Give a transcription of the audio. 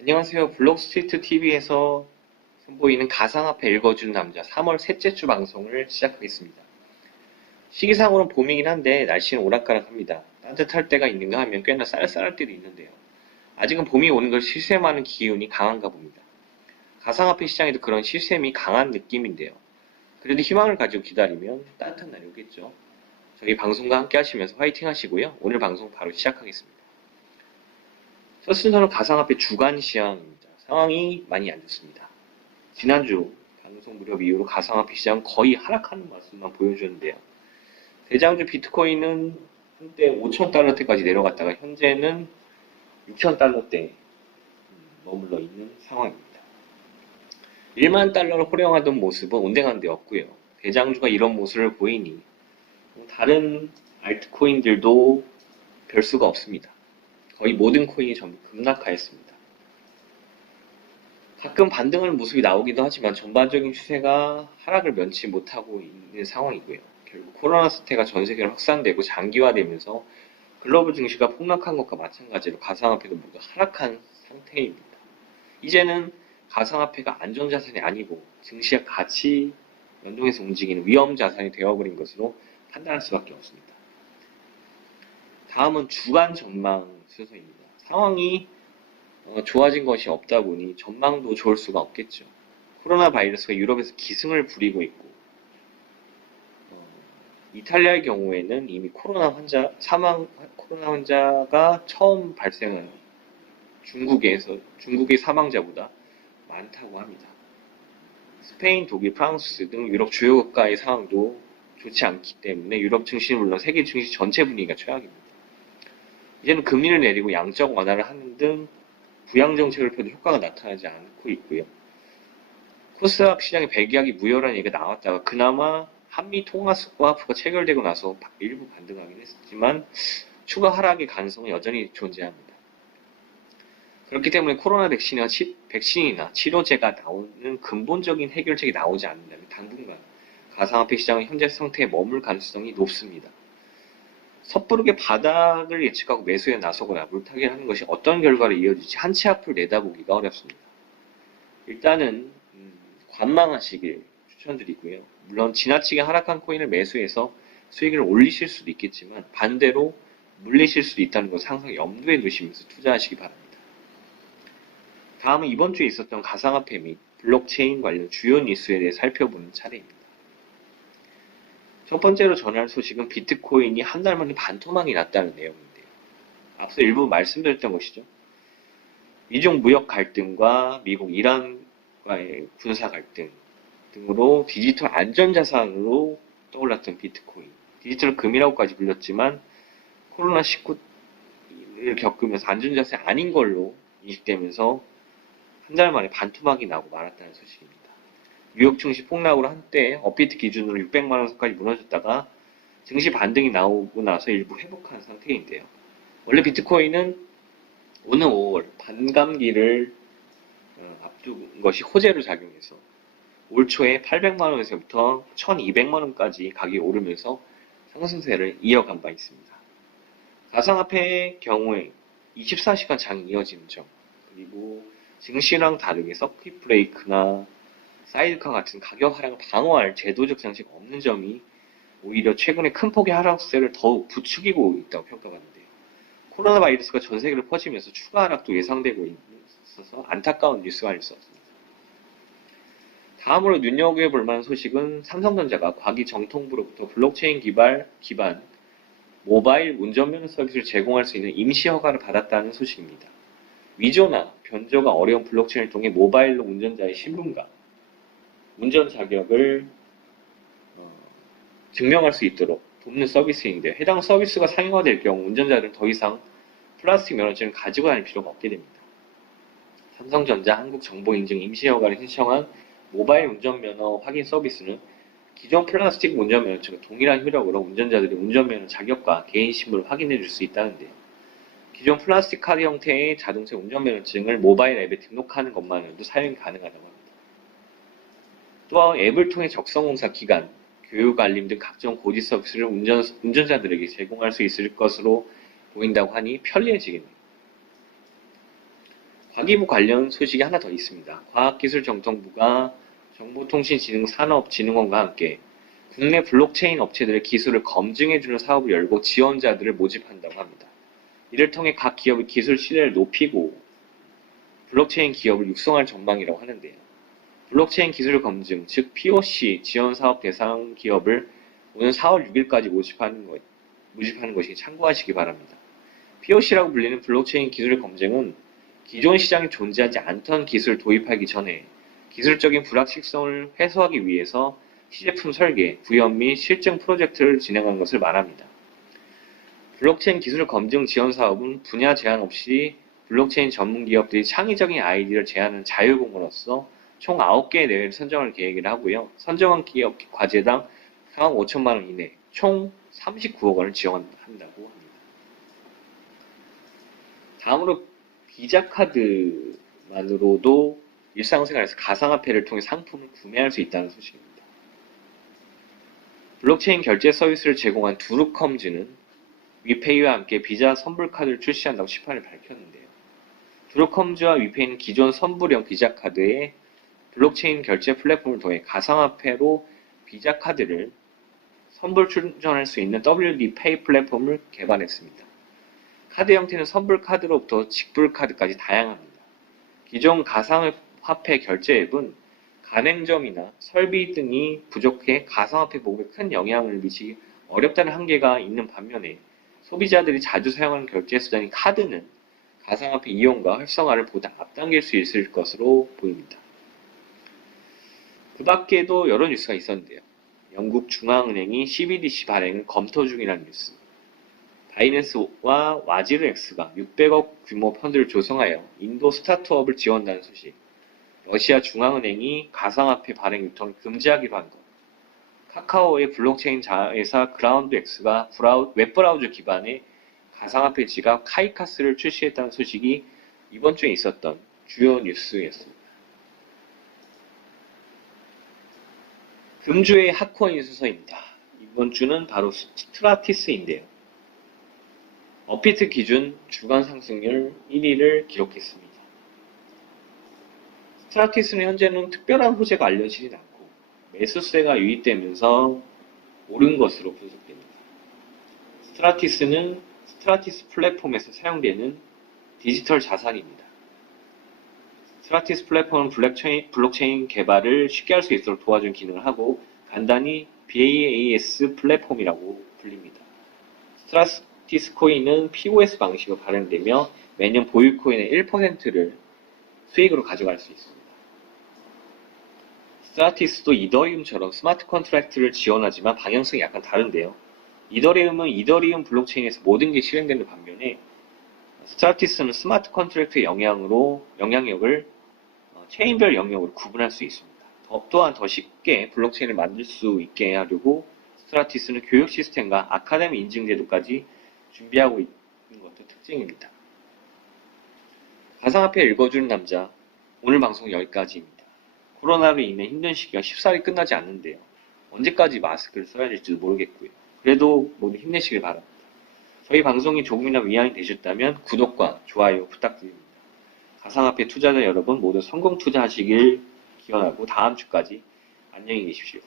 안녕하세요. 블록스트리트 TV에서 선보이는 가상화폐 읽어주는 남자 3월 셋째 주 방송을 시작하겠습니다. 시기상으로는 봄이긴 한데 날씨는 오락가락합니다. 따뜻할 때가 있는가 하면 꽤나 쌀쌀할 때도 있는데요. 아직은 봄이 오는 걸 실샘하는 기운이 강한가 봅니다. 가상화폐 시장에도 그런 실샘이 강한 느낌인데요. 그래도 희망을 가지고 기다리면 따뜻한 날이 오겠죠. 저희 방송과 함께 하시면서 화이팅 하시고요. 오늘 방송 바로 시작하겠습니다. 첫 순서는 가상화폐 주간 시황입니다. 상황이 많이 안 좋습니다. 지난주 방송 무렵 이후로 가상화폐 시장 거의 하락하는 모습만 보여주는데요. 대장주 비트코인은 한때 5,000달러대까지 내려갔다가 현재는 6,000달러대에 머물러 있는 상황입니다. 1만 달러를 호령하던 모습은 온데간데 없고요. 대장주가 이런 모습을 보이니 다른 알트코인들도 별 수가 없습니다. 거의 모든 코인이 전부 급락하였습니다. 가끔 반등하는 모습이 나오기도 하지만 전반적인 추세가 하락을 면치 못하고 있는 상황이고요. 결국 코로나 사태가 전 세계로 확산되고 장기화되면서 글로벌 증시가 폭락한 것과 마찬가지로 가상화폐도 모두 하락한 상태입니다. 이제는 가상화폐가 안전자산이 아니고 증시와 같이 연동해서 움직이는 위험자산이 되어버린 것으로 판단할 수밖에 없습니다. 다음은 주간 전망 순서입니다. 상황이 좋아진 것이 없다 보니 전망도 좋을 수가 없겠죠. 코로나 바이러스가 유럽에서 기승을 부리고 있고 이탈리아의 경우에는 이미 코로나 환자가 처음 발생한 중국의 사망자보다 많다고 합니다. 스페인, 독일, 프랑스 등 유럽 주요 국가의 상황도 좋지 않기 때문에 유럽 증시는 물론 세계 증시 전체 분위기가 최악입니다. 이제는 금리를 내리고 양적 완화를 하는 등 부양 정책을 펴도 효과가 나타나지 않고 있고요. 코스닥 시장의 배기약이 무효라는 얘기가 나왔다가 그나마 한미 통화 스와프가 체결되고 나서 일부 반등하긴 했지만 추가 하락의 가능성은 여전히 존재합니다. 그렇기 때문에 코로나 백신이나 치료제가 나오는 근본적인 해결책이 나오지 않는다면 당분간 가상화폐 시장은 현재 상태에 머물 가능성이 높습니다. 섣부르게 바닥을 예측하고 매수에 나서거나 물타기를 하는 것이 어떤 결과를 이어질지 한 치 앞을 내다보기가 어렵습니다. 일단은 관망하시길 추천드리고요. 물론 지나치게 하락한 코인을 매수해서 수익을 올리실 수도 있겠지만 반대로 물리실 수도 있다는 것을 항상 염두에 두시면서 투자하시기 바랍니다. 다음은 이번 주에 있었던 가상화폐 및 블록체인 관련 주요 뉴스에 대해 살펴보는 차례입니다. 첫 번째로 전할 소식은 비트코인이 한 달 만에 반토막이 났다는 내용인데요. 앞서 일부 말씀드렸던 것이죠. 미중 무역 갈등과 미국 이란과의 군사 갈등 등으로 디지털 안전자산으로 떠올랐던 비트코인. 디지털 금이라고까지 불렸지만 코로나19를 겪으면서 안전자산이 아닌 걸로 인식되면서 한 달 만에 반토막이 나고 말았다는 소식입니다. 뉴욕 증시 폭락으로 한때 업비트 기준으로 600만 원 선까지 무너졌다가 증시 반등이 나오고 나서 일부 회복한 상태인데요. 원래 비트코인은 오는 5월 반감기를 앞둔 것이 호재로 작용해서 올 초에 800만 원에서부터 1200만 원까지 가격이 오르면서 상승세를 이어간 바 있습니다. 가상화폐의 경우에 24시간 장이 이어지는 점, 그리고 증시랑 다르게 서킷 브레이크나 사이드카 같은 가격 하락을 방어할 제도적 장치가 없는 점이 오히려 최근에 큰 폭의 하락세를 더욱 부추기고 있다고 평가받는데요. 코로나 바이러스가 전 세계로 퍼지면서 추가 하락도 예상되고 있어서 안타까운 뉴스가 아닐 수 없습니다. 다음으로 눈여겨볼 만한 소식은 삼성전자가 과기 정통부로부터 블록체인 기반 모바일 운전면허 서비스를 제공할 수 있는 임시 허가를 받았다는 소식입니다. 위조나 변조가 어려운 블록체인을 통해 모바일로 운전자의 신분과 운전 자격을 증명할 수 있도록 돕는 서비스인데 해당 서비스가 상용화될 경우 운전자들은 더 이상 플라스틱 면허증을 가지고 다닐 필요가 없게 됩니다. 삼성전자 한국정보인증 임시허가를 신청한 모바일 운전면허 확인 서비스는 기존 플라스틱 운전면허증과 동일한 효력으로 운전자들이 운전면허 자격과 개인신분을 확인해 줄 수 있다는데요. 기존 플라스틱 카드 형태의 자동차 운전면허증을 모바일 앱에 등록하는 것만으로도 사용이 가능하다고 합니다. 또한 앱을 통해 적성공사 기간, 교육 알림 등 각종 고지 서비스를 운전자들에게 제공할 수 있을 것으로 보인다고 하니 편리해지겠네요. 과기부 관련 소식이 하나 더 있습니다. 과학기술정통부가 정보통신진흥산업진흥원과 함께 국내 블록체인 업체들의 기술을 검증해주는 사업을 열고 지원자들을 모집한다고 합니다. 이를 통해 각 기업의 기술 신뢰를 높이고 블록체인 기업을 육성할 전망이라고 하는데요. 블록체인 기술 검증, 즉 POC 지원 사업 대상 기업을 오는 4월 6일까지 모집하는 것이 참고하시기 바랍니다. POC라고 불리는 블록체인 기술 검증은 기존 시장에 존재하지 않던 기술을 도입하기 전에 기술적인 불확실성을 해소하기 위해서 시제품 설계, 구현 및 실증 프로젝트를 진행한 것을 말합니다. 블록체인 기술 검증 지원 사업은 분야 제한 없이 블록체인 전문 기업들이 창의적인 아이디어를 제안하는 자유공모로서 총 9개의 대회를 선정할 계획이라 하고요. 선정한 기업 과제당 4억 5천만 원 이내, 총 39억 원을 지원한다고 합니다. 다음으로 비자카드만으로도 일상생활에서 가상화폐를 통해 상품을 구매할 수 있다는 소식입니다. 블록체인 결제 서비스를 제공한 두루컴즈는 위페이와 함께 비자 선불카드를 출시한다고 18일 밝혔는데요. 두루컴즈와 위페이는 기존 선불형 비자카드에 블록체인 결제 플랫폼을 통해 가상화폐로 비자카드를 선불 충전할 수 있는 WD페이 플랫폼을 개발했습니다. 카드 형태는 선불카드로부터 직불카드까지 다양합니다. 기존 가상화폐 결제 앱은 가맹점이나 설비 등이 부족해 가상화폐 보급에 큰 영향을 미치기 어렵다는 한계가 있는 반면에 소비자들이 자주 사용하는 결제 수단인 카드는 가상화폐 이용과 활성화를 보다 앞당길 수 있을 것으로 보입니다. 그 밖에도 여러 뉴스가 있었는데요. 영국 중앙은행이 CBDC 발행을 검토 중이라는 뉴스, 바이낸스와 와지르엑스가 600억 규모 펀드를 조성하여 인도 스타트업을 지원한다는 소식, 러시아 중앙은행이 가상화폐 발행 유통을 금지하기로 한 것, 카카오의 블록체인 자회사 그라운드X가 웹브라우저 기반의 가상화폐 지갑 카이카스를 출시했다는 소식이 이번 주에 있었던 주요 뉴스였습니다. 금주의 핫코인 순서입니다. 이번 주는 바로 스트라티스인데요. 업비트 기준 주간 상승률 1위를 기록했습니다. 스트라티스는 현재는 특별한 호재가 알려지진 않고 매수세가 유입되면서 오른 것으로 분석됩니다. 스트라티스는 스트라티스 플랫폼에서 사용되는 디지털 자산입니다. 스트라티스 플랫폼은 블록체인 개발을 쉽게 할 수 있도록 도와주는 기능을 하고 간단히 BaaS 플랫폼이라고 불립니다. 스트라티스 코인은 POS 방식으로 발행되며 매년 보유 코인의 1%를 수익으로 가져갈 수 있습니다. 스트라티스도 이더리움처럼 스마트 컨트랙트를 지원하지만 방향성이 약간 다른데요. 이더리움은 이더리움 블록체인에서 모든 게 실행되는 반면에 스트라티스는 스마트 컨트랙트의 영향력을 체인별 영역으로 구분할 수 있습니다. 또한 더 쉽게 블록체인을 만들 수 있게 하려고 스트라티스는 교육 시스템과 아카데미 인증 제도까지 준비하고 있는 것도 특징입니다. 가상화폐 읽어주는 남자, 오늘 방송 여기까지입니다. 코로나로 인해 힘든 시기가 쉽사리 끝나지 않는데요. 언제까지 마스크를 써야 될지도 모르겠고요. 그래도 모두 힘내시길 바랍니다. 저희 방송이 조금이나 위안이 되셨다면 구독과 좋아요 부탁드립니다. 가상화폐 투자자 여러분 모두 성공 투자하시길 기원하고 다음 주까지 안녕히 계십시오.